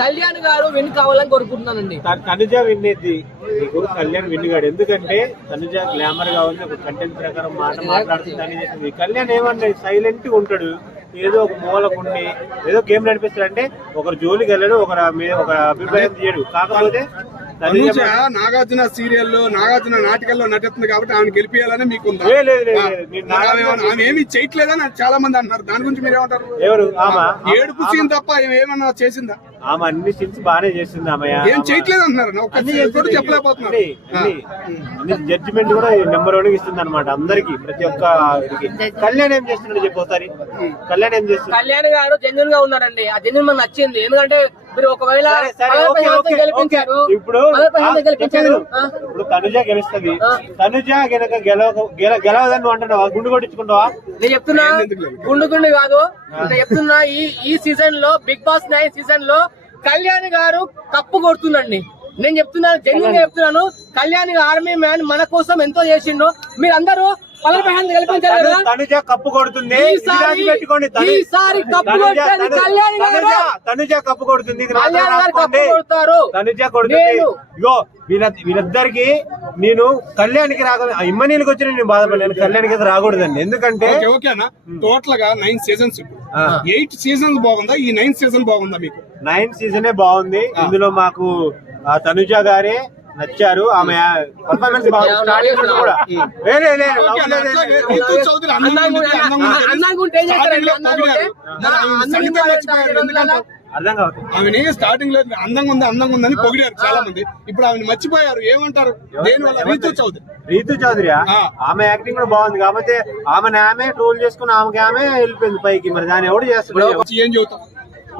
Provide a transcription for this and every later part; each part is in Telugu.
కళ్యాణ్ గారు విన్ కావాలని కోరుకుంటున్నానండి. తనుజ విన్ అయింది, నీకు కళ్యాణ్ విన్ కాడు. ఎందుకంటే తనుజ గ్లామర్ గా ఉంది, ఒక కంటెంట్ ప్రకారం మాట్లాడుతుంది. కళ్యాణ్ ఏమన్నా సైలెంట్ గా ఉంటాడు, ఏదో ఒక మూలకుండి ఏదో గేమ్ నడిపిస్తాడు. అంటే ఒకరు జోలికి వెళ్ళడు, ఒక అభిప్రాయం తీయడు. కాకపోతే నాగార్జున సీరియల్లో నాగార్జున నాటకాల్లో నటిస్తుంది కాబట్టి ఆమె గెలిపియాలని మీకు ఆమె ఏమి చేయట్లేదని చాలా మంది అంటున్నారు. దాని గురించి మీరేమంటారు? ఎవరు? ఏడుపు సీన్ తప్ప ఏమన్నా చేసిందా? ఆమె అన్ని సీన్స్ బాగానే చేస్తుంది. ఆమె ఏం చేయట్లేదు అంటున్నారు, చెప్పలేకపోతున్నారు. జడ్జిమెంట్ కూడా నెంబర్ 1 ఇస్తుంది అనమాట అందరికి, ప్రతి ఒక్క. కళ్యాణ్ ఏం చేస్తున్నాడు చెప్పు ఒకసారి. కళ్యాణ్ ఏం చేస్తున్నాడు? కళ్యాణ్ గారు జెన్యున్ గా ఉన్నారండి. ఆ జెన్యున్ మనకు నచ్చింది. ఎందుకంటే మీరు ఒకవేళ ఇప్పుడు తనుజ గెలుస్తుంది, తనుజ గనక గెలవదని నువ్వు అంటున్నావా? గుండు కొట్టించుకుంటావా? నేను చెప్తున్నా, గుండు కాదు. నేను చెప్తున్నా, ఈ సీజన్ లో బిగ్ బాస్ 9 సీజన్ లో కళ్యాణ్ గారు కప్పు కొడుతుందండి. నేను చెప్తున్నాను, జెన్యున్ గా చెప్తున్నాను. కళ్యాణ్ ఆర్మీ మ్యాన్ మన కోసం ఎంతో చేసిండు. మీరందరూ తనుజ కప్పు కొడుతుంది, తనుజ కప్పు కొడుతుంది, తనుజ కొడుతుంది. ఇగో వీళ్ళిద్దరికి నేను కళ్యాణ్కి రాకూడదు, ఇమ్మనీళ్ళకి వచ్చిన నేను బాధపడలేను, కళ్యాణ్కి అయితే రాకూడదండి. ఎందుకంటే టోటల్ గా 9 సీజన్స్, 8 సీజన్స్ బాగుందా? ఈ 9th సీజన్ బాగుందా మీకు? 9th సీజనే బాగుంది. ఇందులో మాకు తనుజ గారే నచ్చారు. ఆమె పర్ఫార్మెన్స్ బాగుంది. స్టార్టింగ్ కూడా అర్థం కాదు. ఆమెని స్టార్టింగ్ లో అందంగా ఉందని పొగిడారు చాలా మంది. ఇప్పుడు ఆమెను మర్చిపోయారు. ఏమంటారు? రీతు చౌదరి ఆమె యాక్టింగ్ కూడా బాగుంది. కాకపోతే ఆమె ట్రోల్ చేసుకుని ఆమె వెళ్ళిపోయింది పైకి. మరి దాన్ని ఎవరు చేస్తున్నాడు? ఏం చెబుతాం?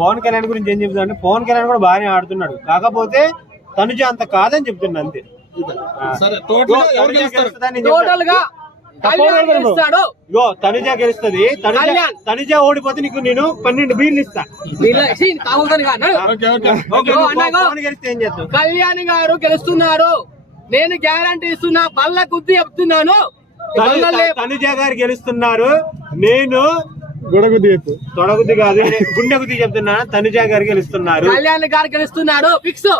పవన్ కళ్యాణ్ గురించి ఏం చెప్తున్నా అంటే, పవన్ కళ్యాణ్ కూడా బాగానే ఆడుతున్నాడు. కాకపోతే తనుజ అంత కాదని చెప్తున్నా అంతే. తనుజ గెలుస్తుంది. తనుజ ఓడిపోతే నీకు నేను 12 బీర్లు ఇస్తా. గెలిస్తే ఏం చేస్తావు? కళ్యాణ్ గారు గెలుస్తున్నారు, నేను గ్యారంటీ ఇస్తున్నా, పళ్ళ గుద్ది చెప్తున్నాను. తనుజ గారు గెలుస్తున్నారు, నేను తొడగుద్ది కాదు, గుండె గుద్ది చెప్తున్నా. తనుజ గారు గెలుస్తున్నారు, కళ్యాణ్ గారు గెలుస్తున్నారు ఫిక్స్.